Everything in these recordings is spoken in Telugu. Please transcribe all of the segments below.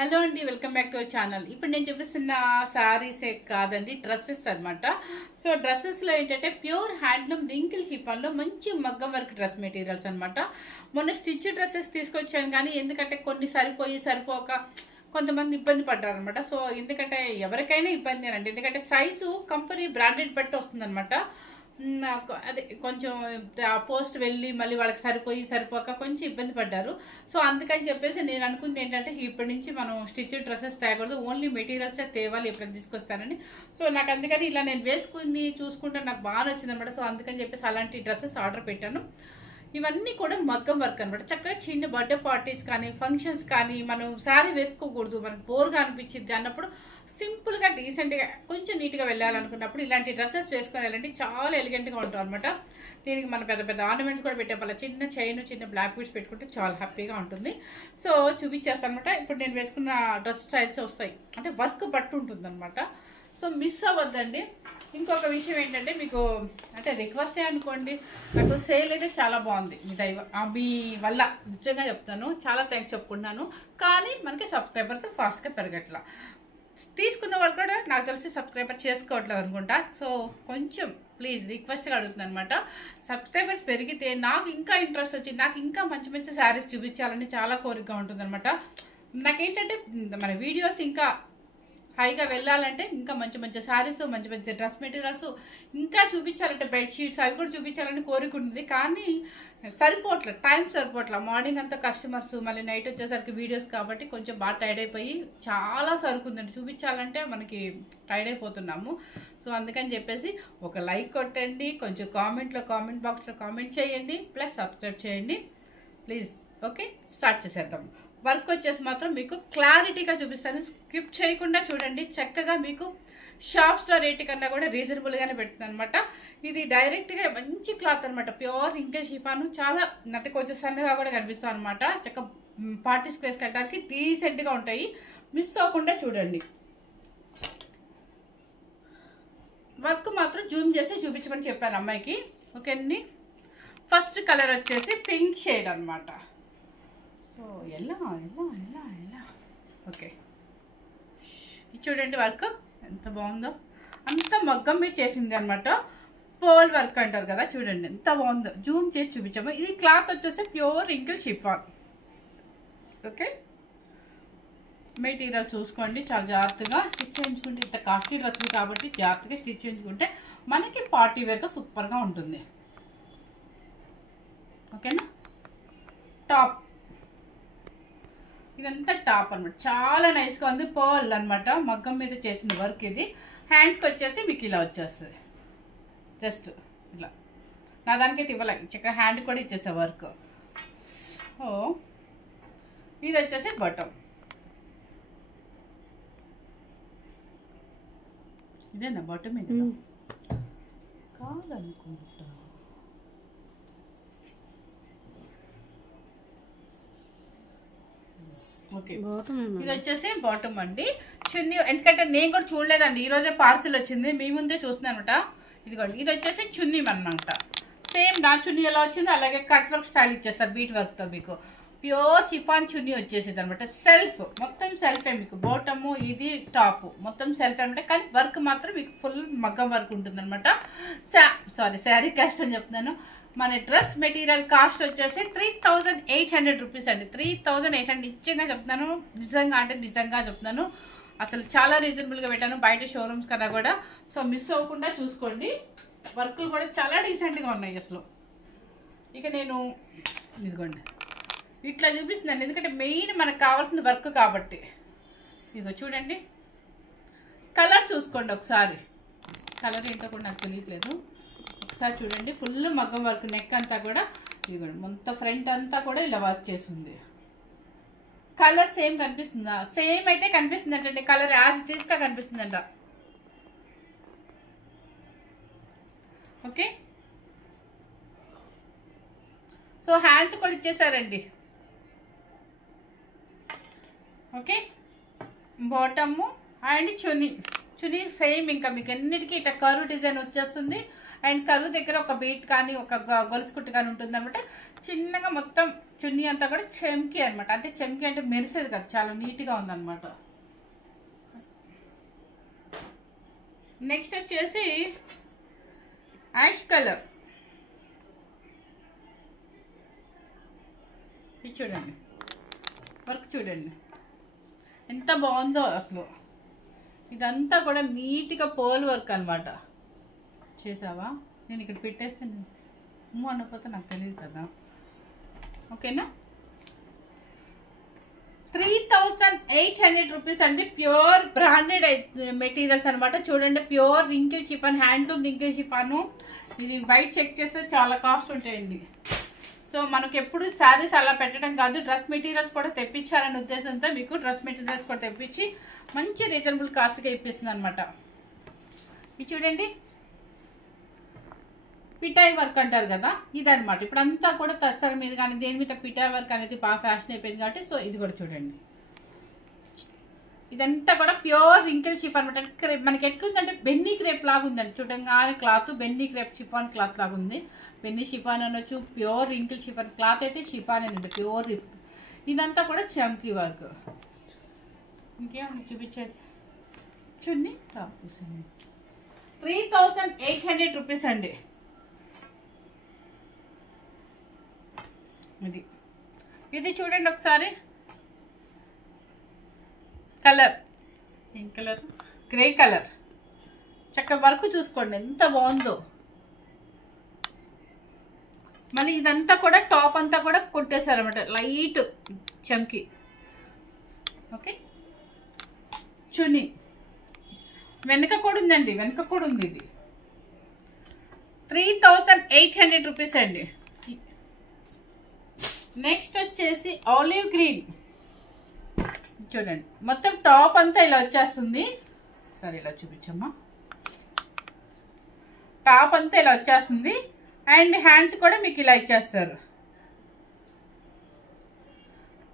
హలో అండి, welcome back to our channel. ఇప్పుడు నేను చూపిస్తున్న శారీసే కాదండి, డ్రెస్సెస్ అనమాట. సో డ్రెస్సెస్లో ఏంటంటే ప్యూర్ హ్యాండ్లూమ్ రింకిల్ షిఫాన్లో మంచి మగ్గం వర్క్ డ్రెస్ మెటీరియల్స్ అనమాట. మొన్న స్టిచ్ డ్రెస్సెస్ తీసుకొచ్చాను, కానీ ఎందుకంటే కొన్ని సరిపోక కొంతమంది ఇబ్బంది పడ్డారు అనమాట. సో ఎందుకంటే ఎవరికైనా ఇబ్బంది అనండి, ఎందుకంటే సైజు కంపెనీ బ్రాండెడ్ బట్టి వస్తుంది అనమాట. అదే కొంచెం పోస్ట్ వెళ్ళి మళ్ళీ వాళ్ళకి సరిపోక కొంచెం ఇబ్బంది పడ్డారు. సో అందుకని చెప్పేసి నేను అనుకుంది ఏంటంటే ఇప్పటి నుంచి మనం స్టిచ్ డ్రెస్సెస్ తేకూడదు, ఓన్లీ మెటీరియల్సే తేవాలి ఎప్పుడైనా తీసుకొస్తానని. సో నాకు అందుకని ఇలా నేను వేసుకుని చూసుకుంటే నాకు బాగా నచ్చింది అనమాట. సో అందుకని చెప్పేసి అలాంటి డ్రెస్సెస్ ఆర్డర్ పెట్టాను. ఇవన్నీ కూడా మగ్గం వర్క్ అనమాట. చక్కగా చిన్న బర్త్డే పార్టీస్ కానీ ఫంక్షన్స్ కానీ మనం శారీ వేసుకోకూడదు, మనకు బోర్గా అనిపించింది అన్నప్పుడు సింపుల్గా డీసెంట్గా కొంచెం నీట్గా వెళ్ళాలనుకున్నప్పుడు ఇలాంటి డ్రెస్సెస్ వేసుకొని వెళ్ళండి, చాలా ఎలిగెంట్గా ఉంటాం అనమాట. దీనికి మన పెద్ద పెద్ద ఆర్నమెంట్స్ కూడా పెట్టే వాళ్ళ చిన్న చైన్ చిన్న బ్లాక్ బీడ్స్ పెట్టుకుంటే చాలా హ్యాపీగా ఉంటుంది. సో చూపించేస్తాను అనమాట. ఇప్పుడు నేను వేసుకున్న డ్రెస్ స్టైల్స్ వస్తాయి, అంటే వర్క్ బట్టి ఉంటుంది అనమాట. సో మిస్ అవ్వద్దండి. ఇంకొక విషయం ఏంటంటే మీకు అంటే రిక్వెస్టే అనుకోండి, నాకు సేల్ అయితే చాలా బాగుంది మీ వల్ల నిజంగా చెప్తాను, చాలా థ్యాంక్స్ చెప్పుకుంటున్నాను. కానీ మనకి సబ్స్క్రైబర్స్ ఫాస్ట్గా పెరగట్లా, తీసుకున్న వాళ్ళు కూడా నాకు తెలిసి సబ్స్క్రైబర్ చేసుకోవట్లేదు అనుకుంటా. సో కొంచెం ప్లీజ్ రిక్వెస్ట్గా అడుగుతుంది అనమాట. సబ్స్క్రైబర్స్ పెరిగితే నాకు ఇంకా ఇంట్రెస్ట్ వచ్చి నాకు ఇంకా మంచి మంచి శారీస్ చూపించాలని చాలా కోరికగా ఉంటుంది అనమాట. నాకేంటంటే మన వీడియోస్ ఇంకా హైగా వెళ్ళాలంటే ఇంకా మంచి మంచి శారీస్ మంచి మంచి డ్రెస్ మెటీరియల్స్ ఇంకా చూపించాలంటే బెడ్షీట్స్ అవి కూడా చూపించాలని కోరిక ఉంటుంది. కానీ సరిపోవట్లేదు, టైం సరిపోవట్లేదు. మార్నింగ్ అంతా కస్టమర్స్, మళ్ళీ నైట్ వచ్చేసరికి వీడియోస్ కాబట్టి కొంచెం బాగా టైర్డ్ అయిపోయి చాలా సరుకుందండి, చూపించాలంటే మనకి టైర్డ్ అయిపోతున్నాము. సో అందుకని చెప్పేసి ఒక లైక్ కొట్టండి, కొంచెం కామెంట్ బాక్స్లో కామెంట్ చేయండి, ప్లస్ సబ్స్క్రైబ్ చేయండి ప్లీజ్. ఓకే, స్టార్ట్ చేసేద్దాం. వర్క్ వచ్చేసి మాత్రం మీకు క్లారిటీగా చూపిస్తాను, స్కిప్ చేయకుండా చూడండి. చక్కగా మీకు షాప్స్లో రేటు కన్నా కూడా రీజనబుల్గానే పెడుతుంది అనమాట. ఇది డైరెక్ట్గా మంచి క్లాత్ అనమాట, ప్యూర్ రింకిల్ షిఫాను. చాలా నట్టు కొంచెం సన్నగా కూడా కనిపిస్తాను అనమాట. చక్కగా పార్టీ స్పేస్ కట్టడానికి డీసెంట్గా ఉంటాయి, మిస్ అవ్వకుండా చూడండి. వర్క్ మాత్రం జూమ్ చేసి చూపించమని చెప్పాను అమ్మాయికి. ఓకే అండి. ఫస్ట్ కలర్ వచ్చేసి పింక్ షేడ్ అనమాట. సో ఎలా ఓకే, ఇది చూడండి వర్క్ ఎంత బాగుందో, అంత మగ్గం మీద చేసింది అనమాట. పోల్ వర్క్ అంటారు కదా, చూడండి ఎంత బాగుందో, జూమ్ చేసి చూపించాము. ఇది క్లాత్ వచ్చేసి pure wrinkle chiffon. Okay, material చూసుకోండి, చాలా జాగ్రత్తగా స్టిచ్ చేయించుకుంటే, ఇంత కాస్ట్లీ డ్రెస్సులు కాబట్టి జాగ్రత్తగా స్టిచ్ చేయించుకుంటే మనకి పార్టీ వేర్గా సూపర్గా ఉంటుంది. ఓకేనా. టాప్, ఇదంతా టాప్ అనమాట, చాలా నైస్గా ఉంది. పర్ల్ అనమాట, మగ్గం మీద చేసిన వర్క్ ఇది. హ్యాండ్స్కి వచ్చేసి మీకు ఇలా వచ్చేస్తుంది, జస్ట్ ఇలా. నా దానికైతే ఇవ్వలే, చక్కగా హ్యాండ్ కూడా ఇచ్చేసే వర్క్. సో ఇది వచ్చేసి బటన్, ఇదేనా బటన్ మీద కాదనుకుంటా. ఓకే, ఇది వచ్చేసి బాటమ్ అండి. చున్నీ, ఎందుకంటే నేను కూడా చూడలేదండి, ఈరోజే పార్సిల్ వచ్చింది, మీ ముందే చూస్తున్నాను అనమాట. ఇదిగోండి, ఇది వచ్చేసి చున్నీ అనమాట. సేమ్ నా చున్నీ ఎలా వచ్చిందో అలాగే కట్ వర్క్ స్టైల్ ఇచ్చేస్తారు బీట్ వర్క్తో. మీకు ప్యూర్ షిఫాన్ చున్నీ వచ్చేసేది అనమాట. సెల్ఫ్, మొత్తం సెల్ఫే మీకు. బాటము ఇది టాప్ మొత్తం సెల్ఫ్ అనమాట. కానీ వర్క్ మాత్రం మీకు ఫుల్ మగ్గం వర్క్ ఉంటుంది అనమాట. శారీ కాస్ట్ అని చెప్తున్నాను. మన డ్రెస్ మెటీరియల్ కాస్ట్ వచ్చేసి 3800 రూపీస్ అండి. 3800 నిజంగా చెప్తున్నాను, నిజంగా చెప్తున్నాను. అసలు చాలా రీజనబుల్గా పెట్టాను బయట షోరూమ్స్ కన్నా కూడా. సో మిస్ అవ్వకుండా చూసుకోండి, వర్క్లు కూడా చాలా డీసెంట్గా ఉన్నాయి అసలు. ఇక నేను ఇదిగోండి ఇట్లా చూపిస్తున్నాను, ఎందుకంటే మెయిన్ మనకు కావాల్సిన వర్క్ కాబట్టి. ఇదిగో చూడండి, కలర్ చూసుకోండి ఒకసారి. కలర్ ఏంటో కూడా నాకు తెలియట్లేదు, ఒకసారి చూడండి. ఫుల్ మగ్గం వర్క్, నెక్ అంతా కూడా ఇదిగోండి, మొత్తం ఫ్రంట్ అంతా కూడా ఇలా వర్క్ చేసింది. కలర్ సేమ్ కనిపిస్తుందా? సేమ్ అయితే కనిపిస్తుంది అంటే కలర్ యాజ్ ఇట్ ఈస్గా కనిపిస్తుందంట. ఓకే, సో హ్యాండ్స్ కూడా ఇచ్చేసారండి. Okay, bottom and chunni same. ఇంకా మీకు అన్నిటికీ ఇట్లా కర్వ్ డిజైన్ వచ్చేస్తుంది. అండ్ కరువు దగ్గర ఒక బీట్ కానీ ఒక గొలుసు కుట్టు కానీ ఉంటుంది అనమాట. చిన్నగా మొత్తం చున్నీ అంతా కూడా చెమ్కి అనమాట. అంటే చెమ్కి అంటే మెరిసేది కదా, చాలా నీట్గా ఉందన్నమాట. నెక్స్ట్ వచ్చేసి యాష్ కలర్. ఇది చూడండి, వర్క్ చూడండి ఎంత బాగుందో అసలు. ఇదంతా కూడా నీట్గా పోల్ వర్క్ అనమాట. చేసావా? నేను ఇక్కడ పెట్టేస్తాను, అనకపోతే నాకు తెలియదు కదా. ఓకేనా? 3800 రూపీస్ అండి. ప్యూర్ బ్రాండెడ్ మెటీరియల్స్ అనమాట. చూడండి, pure wrinkle chiffon, handloom wrinkle chiffon. ఇది బయట చెక్ చేస్తే చాలా కాస్ట్ ఉంటాయండి. సో మనకు ఎప్పుడు శారీస్ అలా పెట్టడం కాదు, డ్రెస్ మెటీరియల్స్ కూడా తెప్పించాలనే ఉద్దేశంతో మీకు డ్రెస్ మెటీరియల్స్ కూడా తెప్పించి మంచి రీజనబుల్ కాస్ట్గా ఇప్పిస్తుంది అనమాట. ఇది చూడండి, పిటాయి వర్క్ అంటారు కదా, ఇదనమాట. ఇప్పుడు అంతా కూడా తస్సర మీద కానీ దేని మీద పిటాయి వర్క్ అనేది బాగా ఫ్యాషన్ అయిపోయింది కాబట్టి సో ఇది కూడా చూడండి. ఇదంతా కూడా ప్యూర్ రింకిల్ షిఫాన్ అనమాట. మనకి ఎట్లుందంటే బెన్నీ క్రేప్ లాగా ఉందండి. చూడంగానే క్లాత్ బెన్నీ క్రేప్ షిఫాన్ క్లాత్ లాగా ఉంది. బెన్నీ షిఫాన్ అనొచ్చు, ప్యూర్ రింకిల్ షిఫాన్. క్లాత్ అయితే షిఫాన్ అండి, ప్యూర్. ఇదంతా కూడా చమ్కీ వర్క్. ఇంకేమన్నా చూపించేది చున్నీ టాప్ 3800 రూపీస్ అండి. ఇది చూడండి ఒకసారి, కలర్ ఏం కలర్? Grey colour. చక్క వర్క్ చూసుకోండి ఎంత బాగుందో. మళ్ళీ ఇదంతా కూడా టాప్ అంతా కూడా కొట్టేశారనమాట, లైట్ చమ్కి. ఓకే, చున్నీ వెనక కూడా ఉందండి, వెనక కూడా ఉంది. ఇది 3800 రూపీస్ అండి. నెక్స్ట్ వచ్చేసి ఆలివ్ గ్రీన్. చూడండి, మొత్తం టాప్ అంతా ఇలా వచ్చేస్తుంది. సరే ఇలా చూపించమ్మా. టాప్ అంతా ఇలా వచ్చేస్తుంది అండ్ హ్యాండ్స్ కూడా మీకు ఇలా ఇచ్చేస్తారు.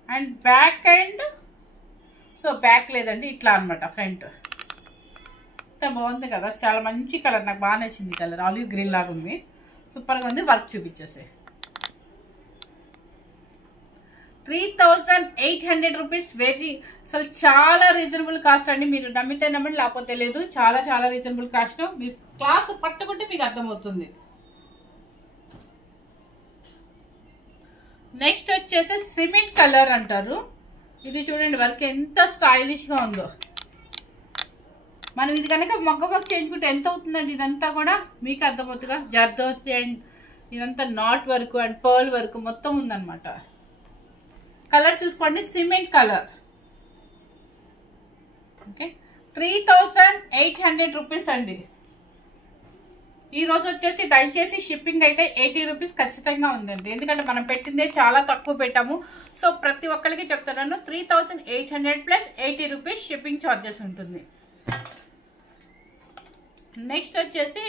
And back and so back లేదండి, ఇట్లా అనమాట ఫ్రంట్. ఎంత బాగుంది కదా, చాలా మంచి కలర్, నాకు బాగా నచ్చింది కలర్. ఆలివ్ గ్రీన్ లాగా ఉంది, సూపర్గా ఉంది. Work చూపించేసే 3800 rupees. వెరీ అసలు చాలా రీజనబుల్ కాస్ట్ అండి. మీరు నమ్మితే నమ్మండి, లేకపోతే లేదు. చాలా చాలా రీజనబుల్ కాస్ట్. మీరు క్లాత్ పట్టుకుంటే మీకు అర్థమవుతుంది. నెక్స్ట్ వచ్చేసి సిమెంట్ కలర్ అంటారు. ఇది చూడండి, వర్క్ ఎంత స్టైలిష్గా ఉందో. మనం ఇది కనుక మొగ్గ చేయించుకుంటే ఎంత అవుతుందండి? ఇదంతా కూడా మీకు అర్థమవుతుందిగా. జర్దోసి అండ్ ఇదంతా not work and pearl work మొత్తం ఉందన్నమాట. కలర్ చూసుకోండి, సిమెంట్ కలర్. ఓకే, 3800 రూపీస్ అండి. ఈ రోజు వచ్చేసి దయచేసి షిప్పింగ్ అయితే 80 రూపీస్ ఖచ్చితంగా ఉందండి. ఎందుకంటే మనం పెట్టిందే చాలా తక్కువ పెట్టాము. సో ప్రతి ఒక్కరికి చెప్తున్నాను, 3800 ప్లస్ 80 రూపీస్ షిప్పింగ్ ఛార్జెస్ ఉంటుంది. నెక్స్ట్ వచ్చేసి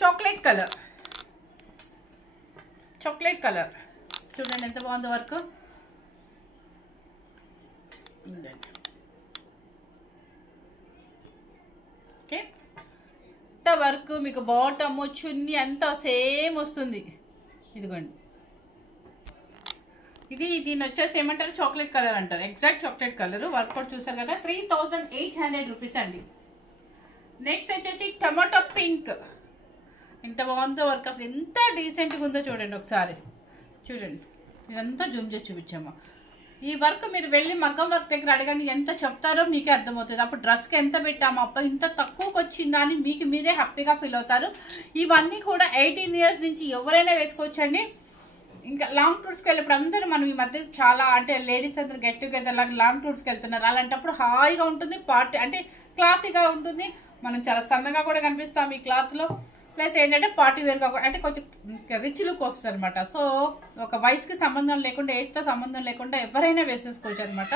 చాక్లెట్ కలర్. చాక్లెట్ కలర్ చూడండి ఎంత బాగుందో వర్క్. ఓకే, ఇంత వర్క్ మీకు బాటమ్ చున్నీ అంతా సేమ్ వస్తుంది. ఇదిగోండి, ఇది దీని వచ్చేసి ఏమంటారు? చాక్లెట్ కలర్ అంటారు. Exact chocolate colour. వర్క్ కూడా చూసారు కదా, 3800 రూపీస్ అండి. నెక్స్ట్ వచ్చేసి టమాటో పింక్. ఎంత బాగుందో వర్క్, అసలు ఎంత డీసెంట్గా ఉందో చూడండి ఒకసారి. చూడండి, ఇదంతా జూమ్ చేసి చూపించాము. ఈ వర్క్ మీరు వెళ్ళి మగ్గం వర్క్ దగ్గర అడగండి, ఎంత చెప్తారో మీకే అర్థమవుతుంది. అప్పుడు డ్రెస్కి ఎంత పెట్టాము, అబ్బా ఇంత తక్కువకి వచ్చిందా అని మీకు మీరే హ్యాపీగా ఫీల్ అవుతారు. ఇవన్నీ కూడా 18 ఇయర్స్ నుంచి ఎవరైనా వేసుకోవచ్చండి. ఇంకా లాంగ్ టూర్స్కి వెళ్ళినప్పుడు అందరూ మనం ఈ మధ్య చాలా అంటే లేడీస్ అందరూ గెట్ టుగెదర్ లాగా లాంగ్ టూర్స్కి వెళ్తున్నారు. అలాంటప్పుడు హాయిగా ఉంటుంది, పార్టీ అంటే క్లాసీగా ఉంటుంది. మనం చాలా సన్నగా కూడా కనిపిస్తాం ఈ క్లాత్లో. ప్లస్ ఏంటంటే పార్టీ వేర్గా అంటే కొంచెం రిచ్ లుక్ వస్తుంది అనమాట. సో ఒక వయసుకి సంబంధం లేకుండా, ఏజ్తో సంబంధం లేకుండా ఎవరైనా వేసేసుకోవచ్చు అనమాట.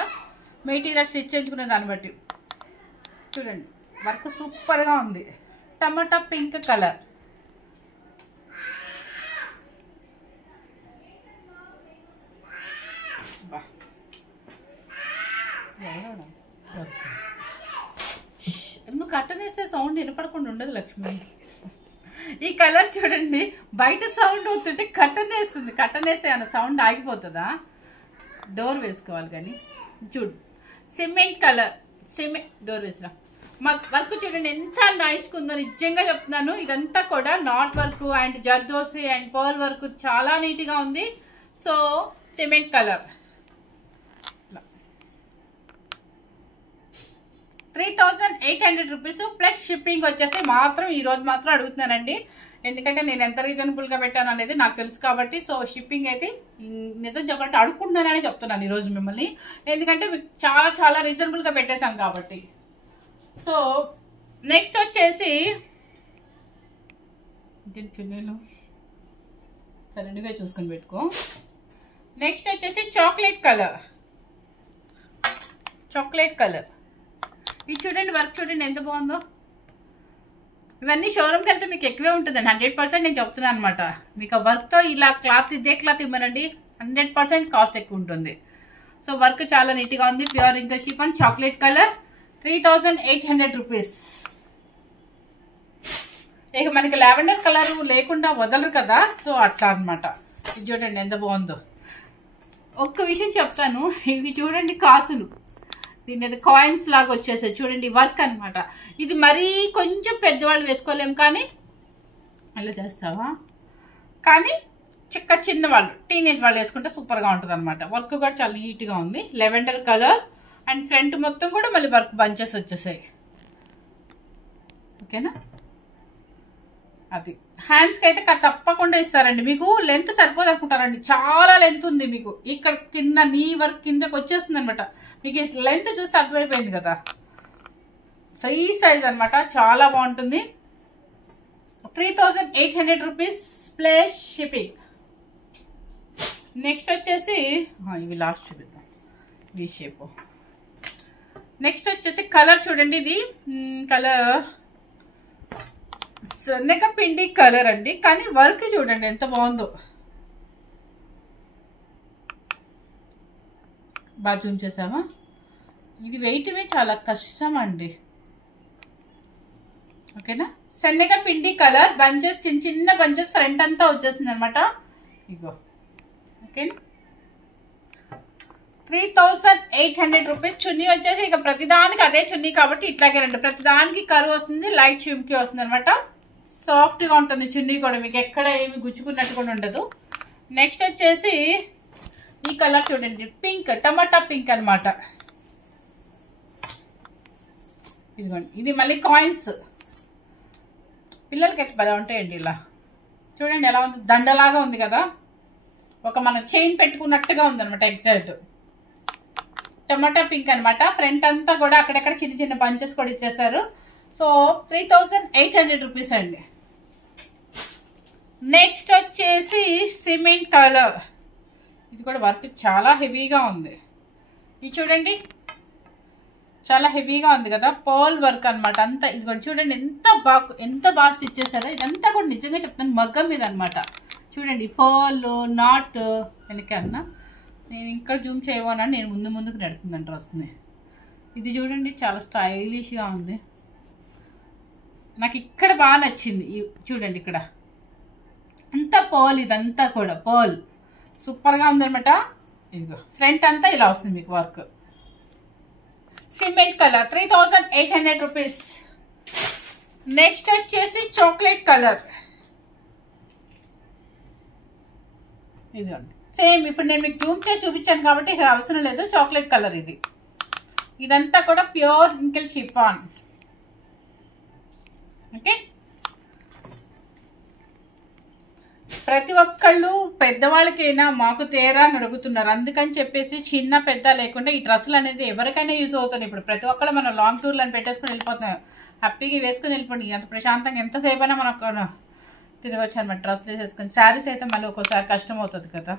మెటీరియల్ స్టిచ్ చేయించుకునే దాన్ని బట్టి. చూడండి, వర్క్ సూపర్గా ఉంది. టమాటా పింక్ కలర్. నువ్వు కట్టనేస్తే సౌండ్ వినపడకుండా ఉండదు లక్ష్మి. ఈ కలర్ చూడండి, బయట సౌండ్ అవుతుంటే కట్టన్ వేస్తుంది. కట్టన్ వేస్తే అన్న సౌండ్ ఆగిపోతుందా? డోర్ వేసుకోవాలి కానీ. చూడు సిమెంట్ కలర్, సిమెంట్ డోర్ వేసినా వర్క్ చూడండి ఎంత నైస్గా ఉందో నిజంగా చెప్తున్నాను. ఇదంతా కూడా not work and zardozi and pearl work చాలా నీట్గా ఉంది. So cement colour 3800 rupees plus shipping వచ్చేసి మాత్రం ఈ రోజు మాత్రం అడుగుతున్నానండి. ఎందుకంటే నేను ఎంత రీజనబుల్గా పెట్టాను అనేది నాకు తెలుసు కాబట్టి. సో షిప్పింగ్ అయితే నిజం చెప్పాలంటే అడుగుకుంటున్నానని చెప్తున్నాను ఈరోజు మిమ్మల్ని. ఎందుకంటే చాలా చాలా రీజనబుల్గా పెట్టేశాం కాబట్టి. సో నెక్స్ట్ వచ్చేసి చున్నీలు సరే నువ్వే చూసుకొని పెట్టుకో. నెక్స్ట్ వచ్చేసి చాక్లెట్ కలర్. చాక్లెట్ కలర్ ఇది చూడండి, వర్క్ చూడండి ఎంత బాగుందో. ఇవన్నీ షోరూమ్కి వెళ్తే మీకు ఎక్కువే ఉంటుందండి, 100% నేను చెప్తున్నాను అనమాట. మీకు ఆ వర్క్తో ఇలా క్లాత్ ఇదే క్లాత్ ఇవ్వనండి, 100% కాస్ట్ ఎక్కువ ఉంటుంది. సో వర్క్ చాలా నీట్గా ఉంది. ప్యూర్ ఇంకా షిఫాన్ చాక్లెట్ కలర్ 3800 రూపీస్. ఇక మనకి లావెండర్ కలర్ లేకుండా వదలరు కదా, సో అట్లా అనమాట. ఇది చూడండి ఎంత బాగుందో. ఒక్క విషయం చెప్తాను, ఇవి చూడండి కాసులు, దీని మీద కాయిన్స్ లాగా వచ్చేసాయి చూడండి, వర్క్ అనమాట. ఇది మరీ కొంచెం పెద్దవాళ్ళు వేసుకోలేము కానీ అలా చేస్తావా, కానీ చిన్న వాళ్ళు టీనేజ్ వాళ్ళు వేసుకుంటే సూపర్గా ఉంటుంది అనమాట. వర్క్ కూడా చాలా నీట్గా ఉంది. లెవెండర్ కలర్ అండ్ ఫ్రంట్ మొత్తం కూడా మళ్ళీ వర్క్ బంచెస్ వచ్చేసాయి. ఓకేనా? అది హ్యాండ్స్కి అయితే తప్పకుండా ఇస్తారండి. మీకు లెంత్ సరిపోదు అనుకుంటారండి, చాలా లెంత్ ఉంది మీకు. ఇక్కడ కింద నీ వర్క్ కిందకి వచ్చేస్తుంది అనమాట. మీకు ఈ లెంత్ చూస్తే అర్థమైపోయింది కదా, ఫ్రీ సైజ్ అనమాట, చాలా బాగుంటుంది. 3800 రూపీస్ ప్లస్ షిప్పింగ్. నెక్స్ట్ వచ్చేసి ఇవి లాస్ట్ చూపిద్దాం, ఈ షేప్. నెక్స్ట్ వచ్చేసి కలర్ చూడండి, ఇది కలర్ శనగపిండి కలర్ అండి, కానీ వర్క్ చూడండి ఎంత బాగుందో. బాగా చూసేసామా? ఇది వెయిట్మే చాలా కష్టం అండి. ఓకేనా? శనగపిండి కలర్ బంచెస్, చిన్న బంచెస్ ఫ్రంట్ అంతా వచ్చేస్తుంది అనమాట. ఇగో ఓకేనా? 3800 రూపీస్. చున్నీ వచ్చేసి ఇక ప్రతిదానికి అదే చున్నీ కాబట్టి ఇట్లాగే రండి, ప్రతిదానికి కరువు వస్తుంది, లైట్ చిమ్కి వస్తుంది అనమాట. సాఫ్ట్గా ఉంటుంది చున్నీ కూడా, మీకు ఎక్కడ ఏమి గుచ్చుకున్నట్టు కూడా ఉండదు. నెక్స్ట్ వచ్చేసి ఈ కలర్ చూడండి, పింక్, టమాటా పింక్ అనమాట. ఇదిగోండి, ఇది మళ్ళీ కాయిన్స్, పిల్లలకి అయితే భలే ఉంటాయండి. ఇలా చూడండి ఎలా ఉంది, దండలాగా ఉంది కదా, ఒక మన చైన్ పెట్టుకున్నట్టుగా ఉంది అనమాట. ఎగ్జాక్ట్ టమాటా పింక్ అనమాట. ఫ్రంట్ అంతా కూడా అక్కడక్కడ చిన్న పంచెస్ కూడా ఇచ్చేసారు. సో 3800 రూపీస్ అండి. నెక్స్ట్ వచ్చేసి సిమెంట్ కలర్, ఇది కూడా వర్క్ చాలా హెవీగా ఉంది. ఇది చూడండి చాలా హెవీగా ఉంది కదా, పర్ల్ వర్క్ అనమాట అంతా. ఇది కూడా చూడండి ఎంత బాగా స్టిచ్ చేశారో. ఇదంతా కూడా నిజంగా చెప్తాను మగ్గం మీద అనమాట. చూడండి పర్ల్ నాట్ వెనక అన్న, నేను ఇక్కడ జూమ్ చేయబోనని నేను ముందుకు నడుతుందంట వస్తుంది. ఇది చూడండి చాలా స్టైలిష్గా ఉంది, నాకు ఇక్కడ బాగా నచ్చింది. చూడండి ఇక్కడ అంతా పర్ల్, ఇదంతా కూడా పర్ల్ సూపర్గా ఉందనమాట. ఇదిగో ఫ్రంట్ అంతా ఇలా వస్తుంది మీకు work. Cement colour 3800 rupees. Next వచ్చేసి చాక్లెట్ కలర్, ఇదిగోండి సేమ్ ఇప్పుడు నేను మీకు జూమ్ చేసి చూపించాను కాబట్టి అవసరం లేదు. చాక్లెట్ కలర్ ఇది, ఇదంతా కూడా ప్యూర్ రింకిల్ షిఫాన్. ఓకే, ప్రతి ఒక్కళ్ళు పెద్దవాళ్ళకైనా మాకు తేరా అని అడుగుతున్నారు. అందుకని చెప్పేసి చిన్న పెద్ద లేకుండా ఈ డ్రెస్సులు అనేది ఎవరికైనా యూజ్ అవుతుంది. ఇప్పుడు ప్రతి ఒక్కళ్ళు మనం లాంగ్ టూర్లు అని పెట్టేసుకుని వెళ్ళిపోతున్నాం, హ్యాపీగా వేసుకుని వెళ్ళిపోండి. అంత ప్రశాంతంగా ఎంతసేపు అయినా మనం తిరగచ్చు అనమాట డ్రెస్సులు వేసేసుకొని. శారీస్ అయితే మళ్ళీ ఒక్కోసారి కష్టం అవుతుంది కదా.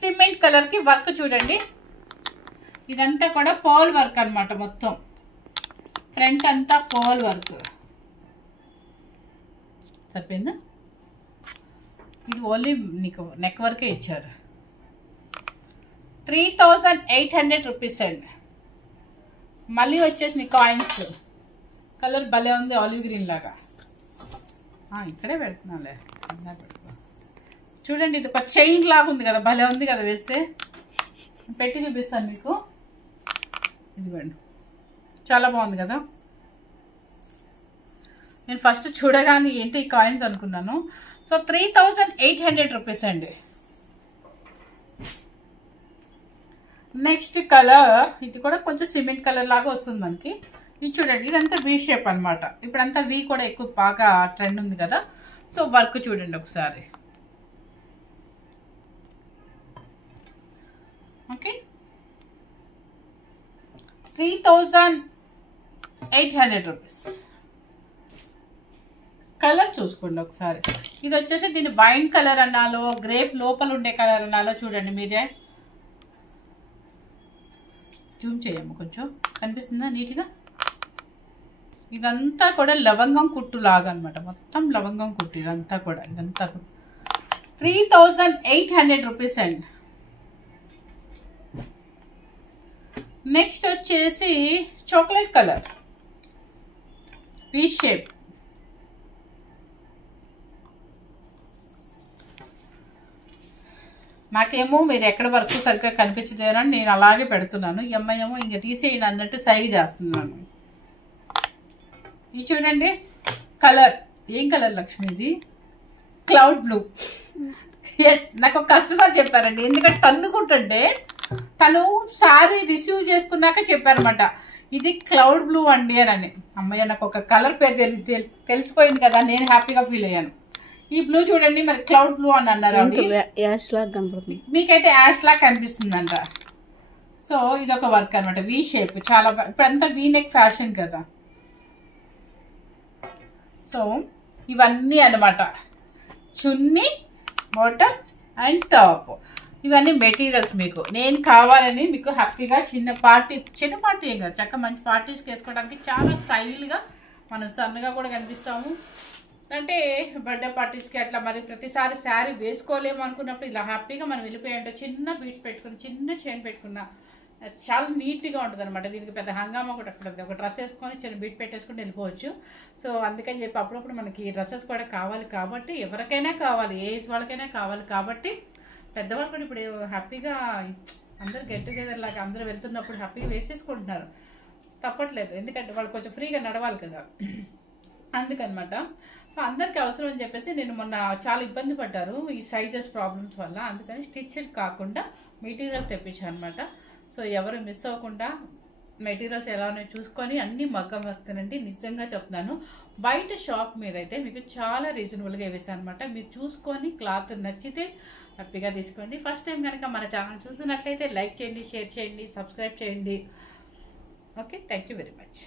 సిమెంట్ కలర్కి వర్క్ చూడండి, ఇదంతా కూడా పర్ల్ వర్క్ అనమాట. మొత్తం ఫ్రంట్ అంతా పర్ల్ వర్క్. సరిపోయిందా? ఇది ఓన్లీ నీకు నెక్ వర్కే ఇచ్చారు. 3800 రూపీస్ అండి. మళ్ళీ వచ్చేసి నీ కాయిన్స్ కలర్ భలే ఉంది, ఆలివ్ గ్రీన్ లాగా. ఇక్కడే పెడుతున్నాలే. చూడండి, ఇది ఒక చైన్ లాగా ఉంది కదా, భలే ఉంది కదా వేస్తే. పెట్టి చూపిస్తాను మీకు. ఇదిగోండి, చాలా బాగుంది కదా. నేను ఫస్ట్ చూడగానే ఏంటి ఈ కాయిన్స్ అనుకున్నాను. సో 3800 రూపీస్ అండి. నెక్స్ట్ కలర్, ఇది కూడా కొంచెం సిమెంట్ కలర్ లాగా వస్తుంది మనకి. ఇది చూడండి, ఇదంతా వీ షేప్ అనమాట. ఇప్పుడంతా వీ కూడా ఎక్కువ బాగా ట్రెండ్ ఉంది కదా. సో వర్క్ చూడండి ఒకసారి. Okay, 3800 rupees. కలర్ చూసుకోండి ఒకసారి. ఇది వచ్చేసి దీని వైన్ కలర్ అన్నాలో, గ్రేప్ లోపల ఉండే కలర్ అన్నాలో చూడండి మీరే. జూమ్ చేయము, కొంచెం కనిపిస్తుందా నీట్గా. ఇదంతా కూడా లవంగం కుట్టు లాగా అనమాట, మొత్తం లవంగం కుట్టు ఇదంతా కూడా. 3800 రూపీస్ అండి. నెక్స్ట్ వచ్చేసి చాక్లెట్ కలర్ వీ షేప్. నాకేమో మీరు ఎక్కడ వరకు సరిగ్గా కనిపించదేనని నేను అలాగే పెడుతున్నాను. ఈ అమ్మాయి ఏమో ఇంక తీసేయండి అన్నట్టు సైజ్ చేస్తున్నాను. ఇది చూడండి కలర్, ఏం కలర్ లక్ష్మి ఇది? Cloud blue. ఎస్, నాకు ఒక కస్టమర్ చెప్పారండి, ఎందుకంటే తన్నుకుంటుంటే తను శారీ రిసీవ్ చేసుకున్నాక చెప్పారనమాట, ఇది క్లౌడ్ బ్లూ అండి అని. అమ్మయ్య, నాకు ఒక కలర్ పేరు తెలిసిపోయింది కదా, నేను హ్యాపీగా ఫీల్ అయ్యాను. ఈ బ్లూ చూడండి, మరి క్లౌడ్ బ్లూ అని అన్నారు. మీకైతే యాష్ లాగా కనిపిస్తుందంట. సో ఇదొక వర్క్ అనమాట, వీ షేప్. చాలా ఇప్పుడంతా వీ నెక్ ఫ్యాషన్ కదా. సో ఇవన్నీ అనమాట, చున్నీ, బాటమ్ అండ్ టాప్. ఇవన్నీ మెటీరియల్స్ మీకు నేను కావాలని మీకు హ్యాపీగా చిన్న పార్టీ ఏం కదా, చక్కగా మంచి పార్టీస్కి వేసుకోవడానికి చాలా స్టైల్గా, మనం సన్నగా కూడా కనిపిస్తాము. అంటే బర్త్డే పార్టీస్కి అట్లా మరి ప్రతిసారి శారీ వేసుకోలేము అనుకున్నప్పుడు ఇలా హ్యాపీగా మనం వెళ్ళిపోయాయంటే చిన్న బీట్స్ పెట్టుకుని, చిన్న చైన్ పెట్టుకున్న చాలా నీట్గా ఉంటుంది అనమాట. దీనికి పెద్ద హంగామా కూడా అక్కడ ఒక డ్రెస్ వేసుకొని చిన్న బీట్ పెట్టేసుకుని వెళ్ళిపోవచ్చు. సో అందుకని చెప్పి అప్పుడప్పుడు మనకి డ్రెస్సెస్ కూడా కావాలి కాబట్టి, ఎవరికైనా కావాలి, ఏజ్ వాళ్ళకైనా కావాలి కాబట్టి, పెద్దవాళ్ళు కూడా ఇప్పుడు హ్యాపీగా అందరూ గెట్ టుగెదర్ లాగా అందరూ వెళ్తున్నప్పుడు హ్యాపీగా వేసేసుకుంటున్నారు. తప్పట్లేదు, ఎందుకంటే వాళ్ళు కొంచెం ఫ్రీగా నడవాలి కదా, అందుకనమాట. సో అందరికి అవసరం అని చెప్పేసి నేను మొన్న చాలా ఇబ్బంది పడ్డారు ఈ సైజెస్ ప్రాబ్లమ్స్ వల్ల, అందుకని స్టిచ్డ్ కాకుండా మెటీరియల్స్ తెప్పించాను అనమాట. సో ఎవరు మిస్ అవ్వకుండా మెటీరియల్స్ ఎలా ఉన్నాయో చూసుకొని అన్ని మగ్గం వర్క్నండి. నిజంగా చెప్తున్నాను, బయట షాప్ మీద అయితే మీకు చాలా రీజనబుల్గా వేసాను అనమాట. మీరు చూసుకొని క్లాత్ నచ్చితే హ్యాపీగా తీసుకోండి. ఫస్ట్ టైం కనుక మన ఛానల్ చూసినట్లయితే లైక్ చేయండి, షేర్ చేయండి, సబ్స్క్రైబ్ చేయండి. Okay, thank you very much.